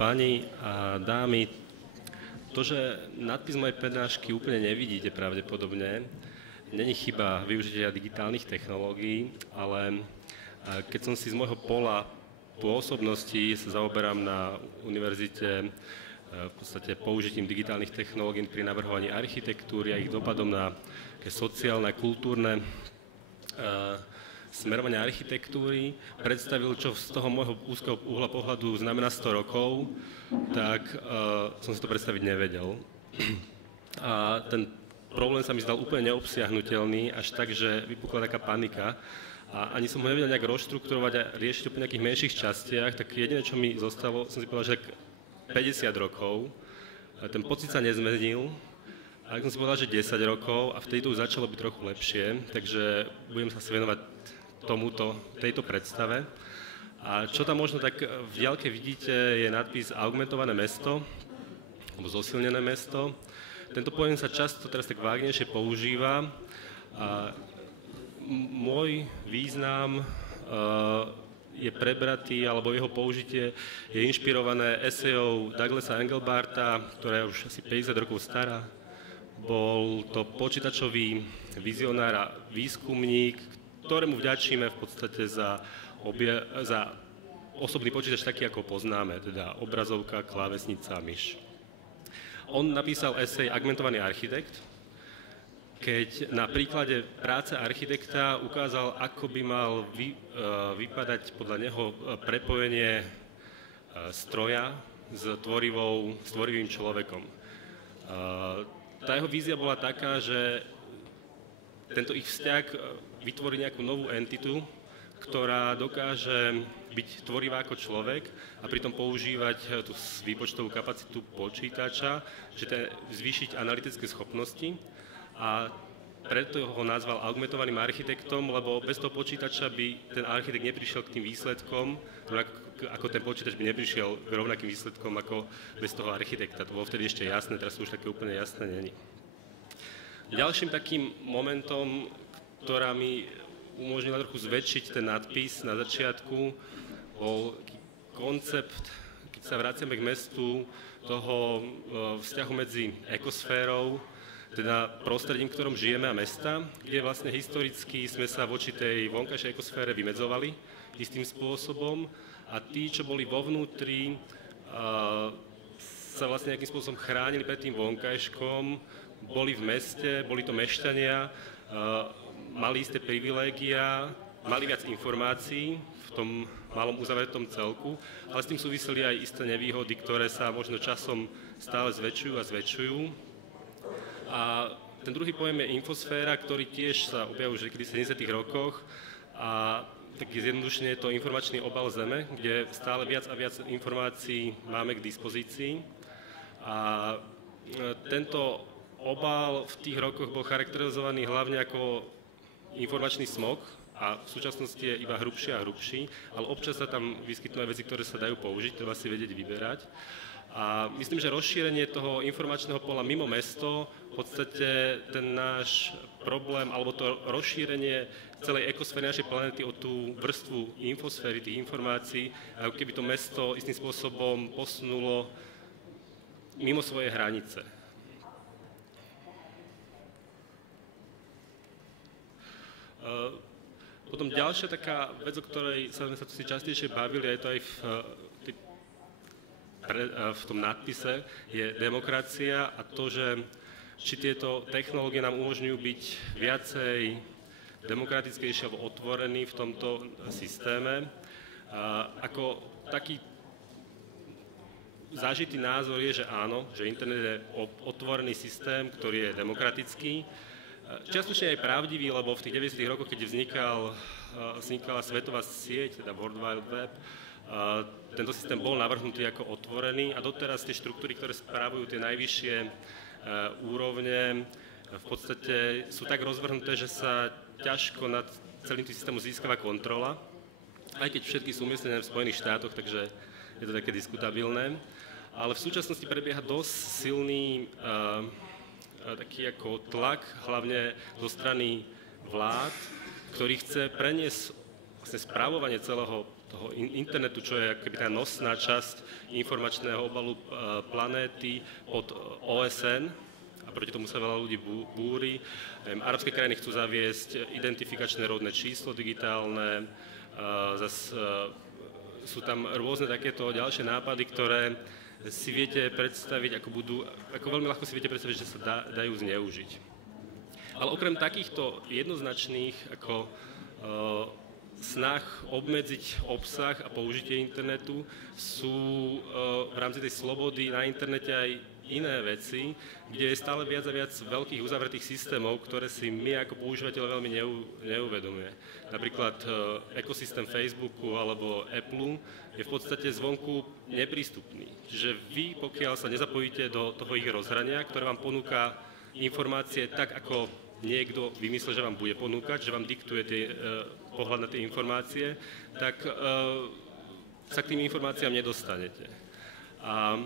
Páni a dámy, to, že nadpis mojej prednášky úplne nevidíte pravdepodobne, není chyba využitia digitálnych technológií, ale keď som si z môjho pola pôsobnosti sa zaoberám na univerzite v podstate použitím digitálnych technológií pri navrhovaní architektúry a ich dopadom na sociálne a kultúrne smerovania architektúry, predstavil, čo z toho môjho úzkeho uhla pohľadu znamená 100 rokov, tak som si to predstaviť nevedel. A ten problém sa mi zdal úplne neobsiahnutelný, až tak, že vypukla taká panika. A ani som ho nevedel nejak rozštrukturovať a riešiť po nejakých menších častiach, tak jediné, čo mi zostalo, som si povedal, že 50 rokov, ten pocit sa nezmenil, a tak som si povedal, že 10 rokov a vtedy to už začalo byť trochu lepšie, takže budem sa venovať tejto predstave. A čo tam možno tak v diaľke vidíte, je nadpis augmentované mesto, alebo zosilnené mesto. Tento pojem sa často teraz tak vágnejšie používa. A môj význam je prebratý, alebo jeho použitie je inšpirované esejou Douglasa Engelbarta, ktorá je už asi 50 rokov stará. Bol to počítačový vizionár a výskumník, ktorému vďačíme v podstate za osobný počítač taký, ako poznáme, teda obrazovka, klávesnica a myš. On napísal esej Augmentovaný architekt, keď na príklade práce architekta ukázal, ako by mal vypadať podľa neho prepojenie stroja s tvorivým človekom. Tá jeho vízia bola taká, že tento ich vzťah vytvorí nejakú novú entitu, ktorá dokáže byť tvorivá ako človek a pritom používať tú výpočtovú kapacitu počítača, že zvýšiť analytické schopnosti. A preto ho nazval augmentovaným architektom, lebo bez toho počítača by ten architekt neprišiel k tým výsledkom, ako ten počítač by neprišiel k rovnakým výsledkom ako bez toho architekta. To bolo vtedy ešte jasné, teraz to už také úplne jasné není. Ďalším takým momentom, ktorá mi umožnila trochu zväčšiť ten nadpis na začiatku, bol koncept, keď sa vraciame k mestu, toho vzťahu medzi ekosférou, teda prostredím, v ktorom žijeme, a mesta, kde vlastne historicky sme sa voči tej vonkajšej ekosfére vymedzovali istým spôsobom a tí, čo boli vo vnútri, sa vlastne nejakým spôsobom chránili pred tým vonkajškom, boli v meste, boli to mešťania, mali isté privilégia, mali viac informácií v tom malom uzavretom celku, ale s tým súviseli aj isté nevýhody, ktoré sa možno časom stále zväčšujú a zväčšujú. A ten druhý pojem je infosféra, ktorý tiež sa objavil už v 70. rokoch a tak zjednodušene je to informačný obal Zeme, kde stále viac a viac informácií máme k dispozícii. A tento obal v tých rokoch bol charakterizovaný hlavne ako informačný smog a v súčasnosti je iba hrubší a hrubší, ale občas sa tam vyskytnú aj veci, ktoré sa dajú použiť, treba si vedieť vyberať. A myslím, že rozšírenie toho informačného pola mimo mesto, v podstate ten náš problém, alebo to rozšírenie celej ekosféry našej planéty o tú vrstvu infosféry, tých informácií, ako keby to mesto istým spôsobom posunulo mimo svoje hranice. Potom ďalšia taká vec, o ktorej sa tu častejšie bavili, aj to aj v tom nadpise, je demokracia a to, že či tieto technológie nám umožňujú byť viacej demokratickejšie alebo otvorení v tomto systéme. Ako taký zážitý názor je, že áno, že internet je otvorený systém, ktorý je demokratický. Čiastočne aj pravdivý, lebo v tých 90. rokoch, keď vznikala svetová sieť, teda World Wide Web, tento systém bol navrhnutý ako otvorený a doteraz tie štruktúry, ktoré spravujú tie najvyššie úrovne, v podstate sú tak rozvrhnuté, že sa ťažko nad celým tým systémom získava kontrola, aj keď všetky sú umiestnené v Spojených štátoch, takže je to také diskutabilné. Ale v súčasnosti prebieha dosť silný taký ako tlak, hlavne zo strany vlád, ktorý chce preniesť vlastne správovanie celého toho internetu, čo je akoby tá nosná časť informačného obalu planéty pod OSN, a proti tomu sa veľa ľudí búri. Arabské krajiny chcú zaviesť identifikačné rodné číslo digitálne, sú tam rôzne takéto ďalšie nápady, ktoré si viete predstaviť, ako veľmi ľahko si viete predstaviť, že sa dajú zneužiť. Ale okrem takýchto jednoznačných ako snah obmedziť obsah a použitie internetu sú v rámci tej slobody na internete aj iné veci, kde je stále viac a viac veľkých uzavretých systémov, ktoré si my ako používateľe veľmi neuvedomuje. Napríklad ekosystém Facebooku alebo Apple je v podstate zvonku neprístupný. Čiže vy, pokiaľ sa nezapojíte do toho ich rozhrania, ktoré vám ponúka informácie tak, ako niekto vymyslel, že vám bude ponúkať, že vám diktuje pohľad na tie informácie, tak sa k tým informáciám nedostanete. A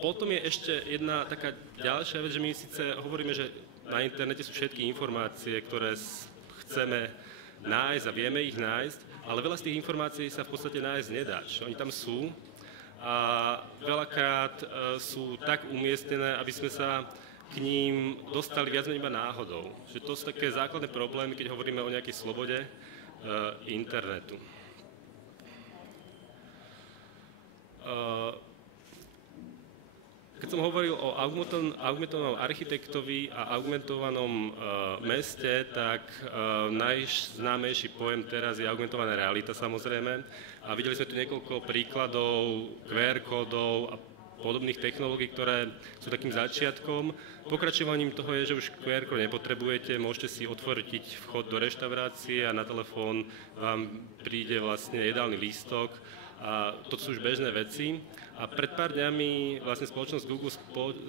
potom je ešte jedna taká ďalšia vec, že my síce hovoríme, že na internete sú všetky informácie, ktoré chceme nájsť a vieme ich nájsť, ale veľa z tých informácií sa v podstate nájsť nedá. Oni tam sú a veľakrát sú tak umiestnené, aby sme sa k ním dostali viac menej iba náhodou. Že to sú také základné problémy, keď hovoríme o nejakej slobode internetu. Keď som hovoril o augmentovanom architektovi a augmentovanom meste, tak najznámejší pojem teraz je augmentovaná realita, samozrejme. A videli sme tu niekoľko príkladov QR kódov a podobných technológií, ktoré sú takým začiatkom. Pokračovaním toho je, že už QR kód nepotrebujete, môžete si otvoriť vchod do reštaurácie a na telefón vám príde vlastne jedálny lístok. A to sú už bežné veci. A pred pár dňami vlastne spoločnosť Google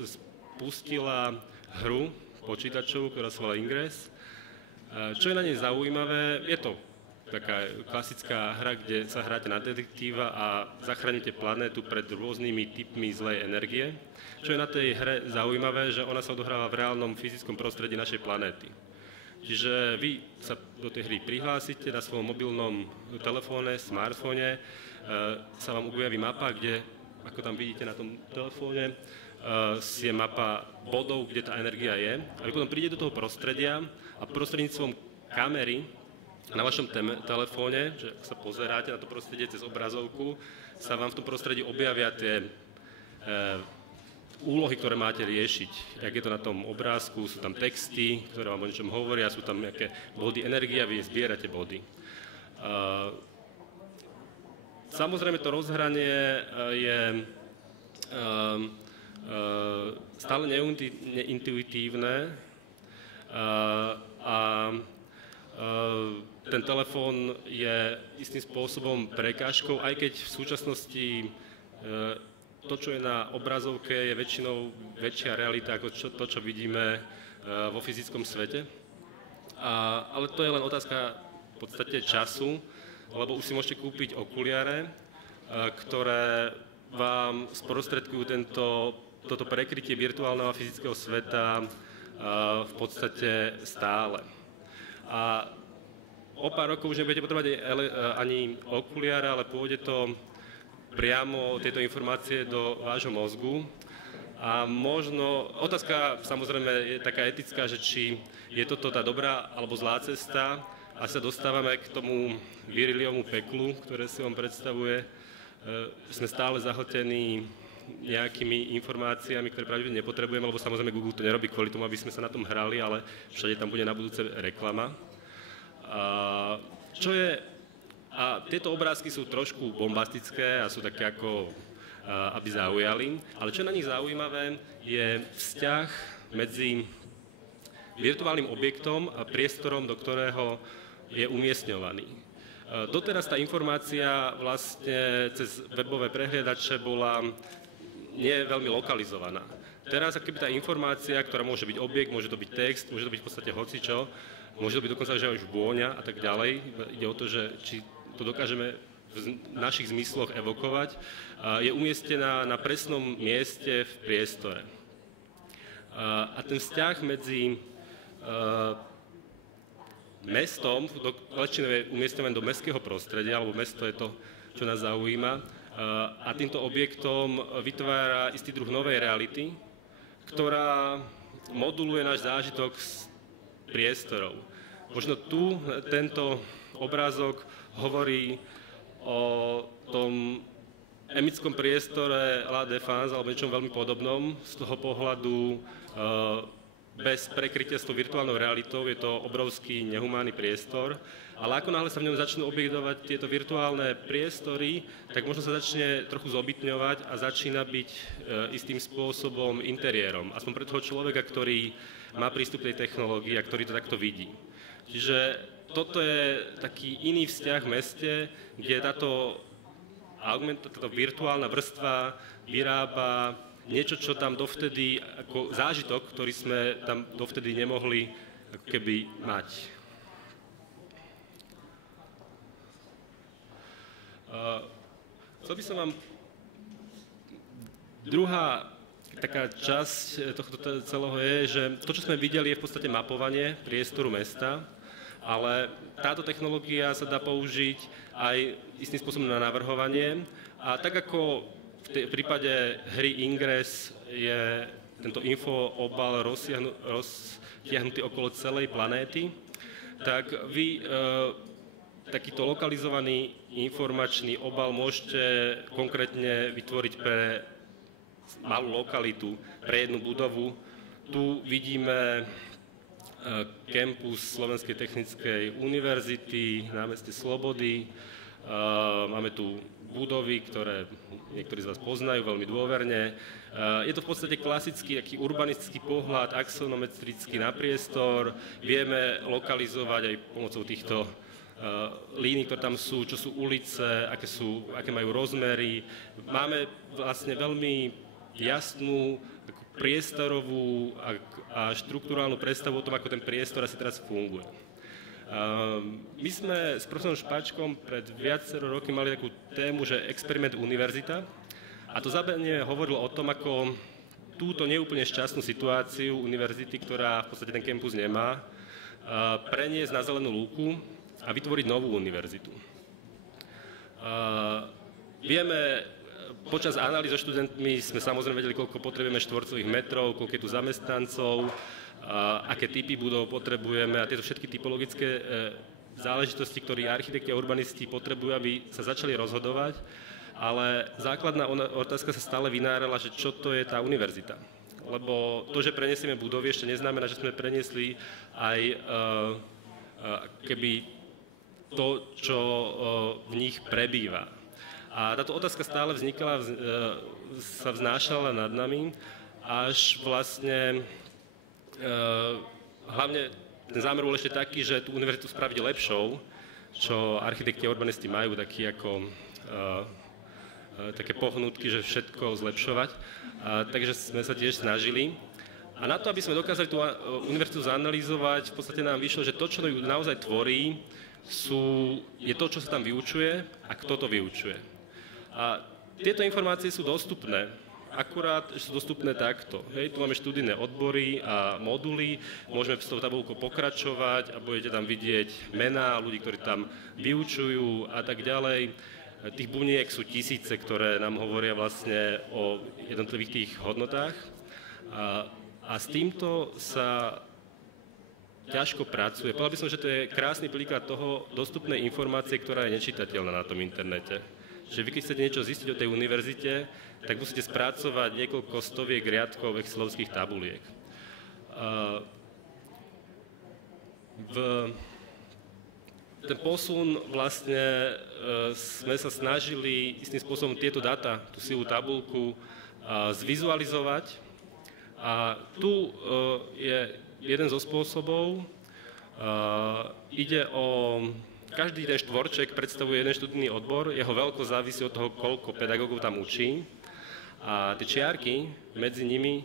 spustila hru počítačovú, ktorá sa volá Ingress. Čo je na nej zaujímavé, je to taká klasická hra, kde sa hráte na detektíva a zachránite planétu pred rôznymi typmi zlej energie. Čo je na tej hre zaujímavé, že ona sa odohráva v reálnom fyzickom prostredí našej planéty. Čiže vy sa do tej hry prihlásite na svojom mobilnom telefóne, smartfóne, sa vám objaví mapa, kde, ako tam vidíte na tom telefóne, je mapa bodov, kde tá energia je. A vy potom prídete do toho prostredia a prostredníctvom kamery na vašom telefóne, že ak sa pozeráte na to prostredie cez obrazovku, sa vám v tom prostredí objavia tie úlohy, ktoré máte riešiť. Jak je to na tom obrázku, sú tam texty, ktoré vám o niečom hovoria, sú tam nejaké body energie a vy zbierate body. Samozrejme, to rozhranie je stále neintuitívne a ten telefón je istým spôsobom prekážkou, aj keď v súčasnosti to, čo je na obrazovke, je väčšinou väčšia realita ako to, čo vidíme vo fyzickom svete. Ale to je len otázka v podstate času, lebo už si môžete kúpiť okuliare, ktoré vám sprostredkujú toto prekrytie virtuálneho a fyzického sveta v podstate stále. A o pár rokov už nebudete potrebovať ani okuliare, ale pôjde to priamo tieto informácie do vášho mozgu. A možno, otázka samozrejme je taká etická, že či je toto tá dobrá alebo zlá cesta, a sa dostávame k tomu viriliomu peklu, ktoré si on predstavuje. Sme stále zahltení nejakými informáciami, ktoré pravdepodobne nepotrebujeme, lebo samozrejme Google to nerobí kvôli tomu, aby sme sa na tom hrali, ale všade tam bude na budúce reklama. A tieto obrázky sú trošku bombastické a sú také ako, aby zaujali, ale čo je na nich zaujímavé, je vzťah medzi virtuálnym objektom a priestorom, do ktorého je umiestňovaný. Doteraz tá informácia vlastne cez webové prehliadače bola nie veľmi lokalizovaná. Teraz, akoby tá informácia, ktorá môže byť objekt, môže to byť text, môže to byť v podstate hocičo, môže to byť dokonca, že už vôňa a tak ďalej. Ide o to, že či to dokážeme v našich zmysloch evokovať, je umiestnená na presnom mieste v priestore. A ten vzťah medzi mestom, Lečino je umiestňované do mestského prostredia, alebo mesto je to, čo nás zaujíma, a týmto objektom vytvára istý druh novej reality, ktorá moduluje náš zážitok z priestorov. Možno tu tento obrázok hovorí o tom emickom priestore La Défense alebo niečom veľmi podobnom. Z toho pohľadu bez prekrytia s tou virtuálnou realitou je to obrovský nehumánny priestor, ale ako náhle sa v ňom začnú objavovať tieto virtuálne priestory, tak možno sa začne trochu zobytňovať a začína byť istým spôsobom interiérom. Aspoň pre toho človeka, ktorý má prístup k tej technológii a ktorý to takto vidí. Čiže toto je taký iný vzťah v meste, kde táto virtuálna vrstva vyrába niečo, čo tam dovtedy, ako zážitok, ktorý sme tam dovtedy nemohli ako keby mať. Chcel by som vám... Druhá taká časť tohto celého je, že to, čo sme videli, je v podstate mapovanie priestoru mesta, ale táto technológia sa dá použiť aj istým spôsobom na navrhovanie. A tak ako v prípade hry Ingress je tento info-obal roztiahnutý okolo celej planéty, tak vy takýto lokalizovaný informačný obal môžete konkrétne vytvoriť pre malú lokalitu, pre jednu budovu. Tu vidíme kampus Slovenskej technickej univerzity, námestie Slobody. Máme tu budovy, ktoré niektorí z vás poznajú veľmi dôverne. Je to v podstate klasický taký urbanistický pohľad, axonometrický na priestor. Vieme lokalizovať aj pomocou týchto línií, ktoré tam sú, čo sú ulice, aké majú rozmery. Máme vlastne veľmi jasnú priestorovú a štruktúrálnu predstavu o tom, ako ten priestor asi teraz funguje. My sme s profesorom Špačkom pred viacero roky mali takú tému, že experiment univerzita. A to záberne hovorilo o tom, ako túto neúplne šťastnú situáciu univerzity, ktorá v podstate ten kampus nemá, preniesť na zelenú lúku a vytvoriť novú univerzitu. Vieme, počas analýz so študentmi sme samozrejme vedeli, koľko potrebujeme štvorcových metrov, koľko je tu zamestnancov, aké typy budov potrebujeme a tieto všetky typologické záležitosti, ktoré architekti a urbanisti potrebujú, aby sa začali rozhodovať. Ale základná otázka sa stále vynárala, že čo to je tá univerzita. Lebo to, že preniesieme budovy, ešte neznamená, že sme preniesli aj keby to, čo v nich prebýva. A táto otázka stále vznikala, sa vznášala nad nami, až vlastne hlavne ten zámer bol ešte taký, že tú univerzitu spraviť lepšou, čo architekti a urbanisti majú také pohnutky, že všetko zlepšovať. Takže sme sa tiež snažili. A na to, aby sme dokázali tú univerzitu zanalýzovať, v podstate nám vyšlo, že to, čo ju naozaj tvorí, je to, čo sa tam vyučuje a kto to vyučuje. A tieto informácie sú dostupné, akurát sú dostupné takto. Hej, tu máme študijné odbory a moduly, môžeme s tou tabuľkou pokračovať a budete tam vidieť mená ľudí, ktorí tam vyučujú a tak ďalej. Tých buniek sú tisíce, ktoré nám hovoria vlastne o jednotlivých tých hodnotách. A s týmto sa ťažko pracuje. Povedal by som, že to je krásny príklad toho dostupnej informácie, ktorá je nečitateľná na tom internete. Že vy, keď chcete niečo zistiť o tej univerzite, tak musíte spracovať niekoľko stoviek riadkov excelovských tabuliek. Ten posun vlastne sme sa snažili istým spôsobom tieto dáta, tú silú tabuľku, zvizualizovať. A tu je jeden zo spôsobov. Ide o... Každý ten štvorček predstavuje jeden študijný odbor, jeho veľkosť závisí od toho, koľko pedagógov tam učí. A tie čiarky medzi nimi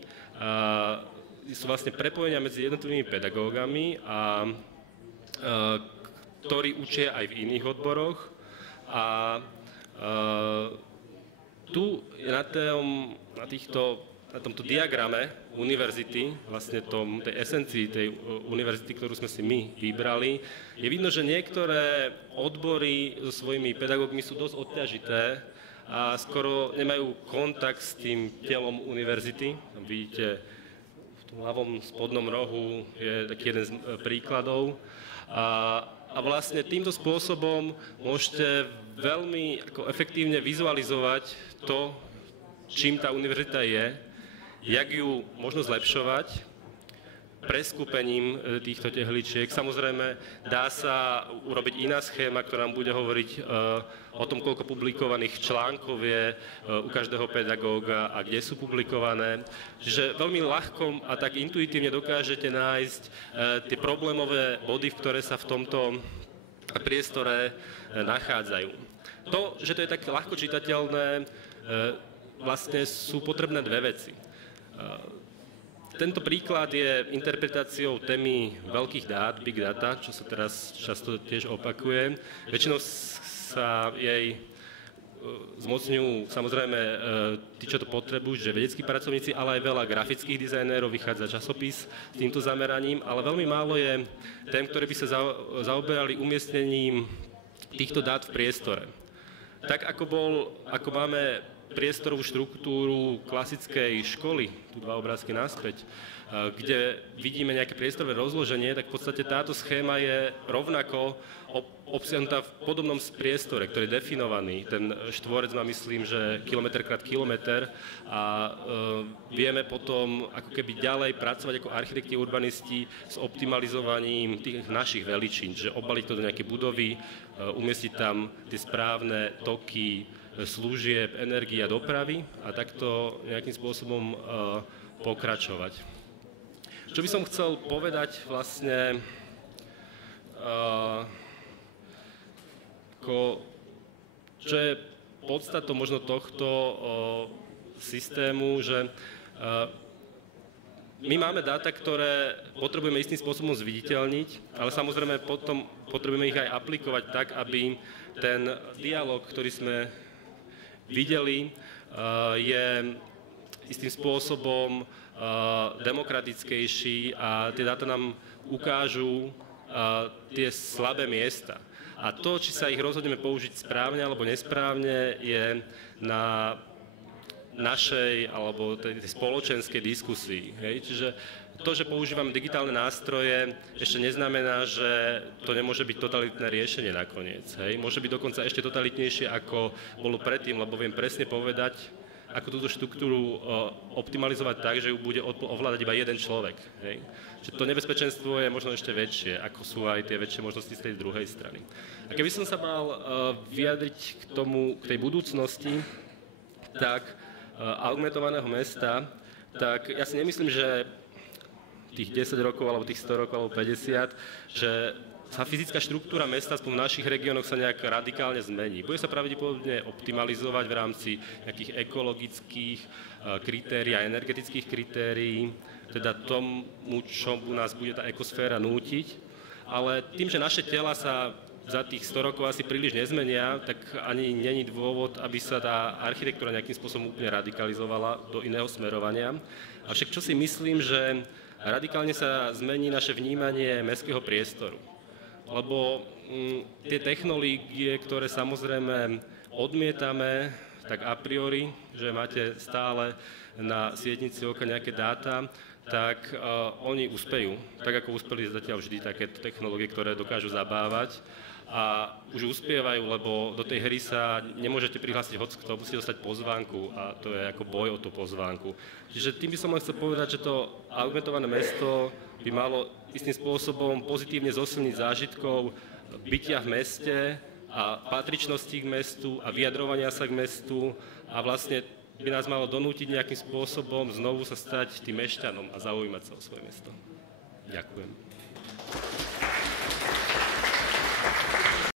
sú vlastne prepojenia medzi jednotlivými pedagógami, ktorí učia aj v iných odboroch. A tu na týchto na tomto diagrame univerzity, vlastne tej esencii tej univerzity, ktorú sme si my vybrali, je vidno, že niektoré odbory so svojimi pedagógmi sú dosť odťažité a skoro nemajú kontakt s tým telom univerzity. Vidíte, v tom ľavom spodnom rohu je taký jeden z príkladov. A vlastne týmto spôsobom môžete veľmi efektívne vizualizovať to, čím tá univerzita je, jak ju možno zlepšovať preskúpením týchto tehličiek. Samozrejme, dá sa urobiť iná schéma, ktorá nám bude hovoriť o tom, koľko publikovaných článkov je u každého pedagóga a kde sú publikované. Čiže veľmi ľahko a tak intuitívne dokážete nájsť tie problémové body, ktoré sa v tomto priestore nachádzajú. To, že to je tak ľahko čitateľné, vlastne sú potrebné dve veci. Tento príklad je interpretáciou témy veľkých dát, big data, čo sa teraz často tiež opakuje. Väčšinou sa jej zmocňujú samozrejme tí, čo to potrebujú, že vedeckí pracovníci, ale aj veľa grafických dizajnérov, vychádza časopis s týmto zameraním, ale veľmi málo je tém, ktoré by sa zaoberali umiestnením týchto dát v priestore. Tak ako máme priestorovú štruktúru klasickej školy, tu dva obrázky naspäť, kde vidíme nejaké priestorové rozloženie, tak v podstate táto schéma je rovnako obsiahnutá v podobnom priestore, ktorý je definovaný. Ten štvorec má, myslím, že kilometr krát kilometr a vieme potom ako keby ďalej pracovať ako architekti, urbanisti s optimalizovaním tých našich veličín, že obaliť to do nejaké budovy, umiestniť tam tie správne toky služieb, energie a dopravy a takto nejakým spôsobom pokračovať. Čo by som chcel povedať vlastne, čo je podstatou možno tohto systému, že my máme dáta, ktoré potrebujeme istým spôsobom zviditeľniť, ale samozrejme potom potrebujeme ich aj aplikovať tak, aby ten dialog, ktorý sme videli, je istým spôsobom demokratickejší a tie dáta nám ukážu tie slabé miesta. A to, či sa ich rozhodneme použiť správne alebo nesprávne, je na našej alebo tej spoločenskej diskusii. Hej? Čiže to, že používame digitálne nástroje, ešte neznamená, že to nemôže byť totalitné riešenie nakoniec. Hej? Môže byť dokonca ešte totalitnejšie, ako bolo predtým, lebo viem presne povedať, ako túto štruktúru optimalizovať tak, že ju bude ovládať iba jeden človek. Hej? Čiže to nebezpečenstvo je možno ešte väčšie, ako sú aj tie väčšie možnosti z tej druhej strany. A keby som sa mal vyjadriť k tej budúcnosti, tak augmentovaného mesta, tak ja si nemyslím, že tých 10 rokov, alebo tých 100 rokov, alebo 50, že sa fyzická štruktúra mesta v našich regiónoch sa nejak radikálne zmení. Bude sa pravdepodobne optimalizovať v rámci nejakých ekologických kritérií a energetických kritérií, teda tomu, čo u nás bude tá ekosféra nútiť. Ale tým, že naše tela sa za tých 100 rokov asi príliš nezmenia, tak ani není dôvod, aby sa tá architektúra nejakým spôsobom úplne radikalizovala do iného smerovania. Avšak čo si myslím, že radikálne sa zmení naše vnímanie mestského priestoru. Lebo tie technológie, ktoré samozrejme odmietame, tak a priori, že máte stále na sietnici oka nejaké dáta, tak oni uspejú. Tak ako uspeli zatiaľ vždy takéto technológie, ktoré dokážu zabávať. A už uspievajú, lebo do tej hry sa nemôžete prihlásiť hockto, musíte dostať pozvánku a to je ako boj o tú pozvánku. Čiže tým by som len chcel povedať, že to augmentované mesto by malo istým spôsobom pozitívne zosilniť zážitkov bytia v meste a patričnosti k mestu a vyjadrovania sa k mestu a vlastne by nás malo donútiť nejakým spôsobom znovu sa stať tým mešťanom a zaujímať sa o svoje mesto. Ďakujem.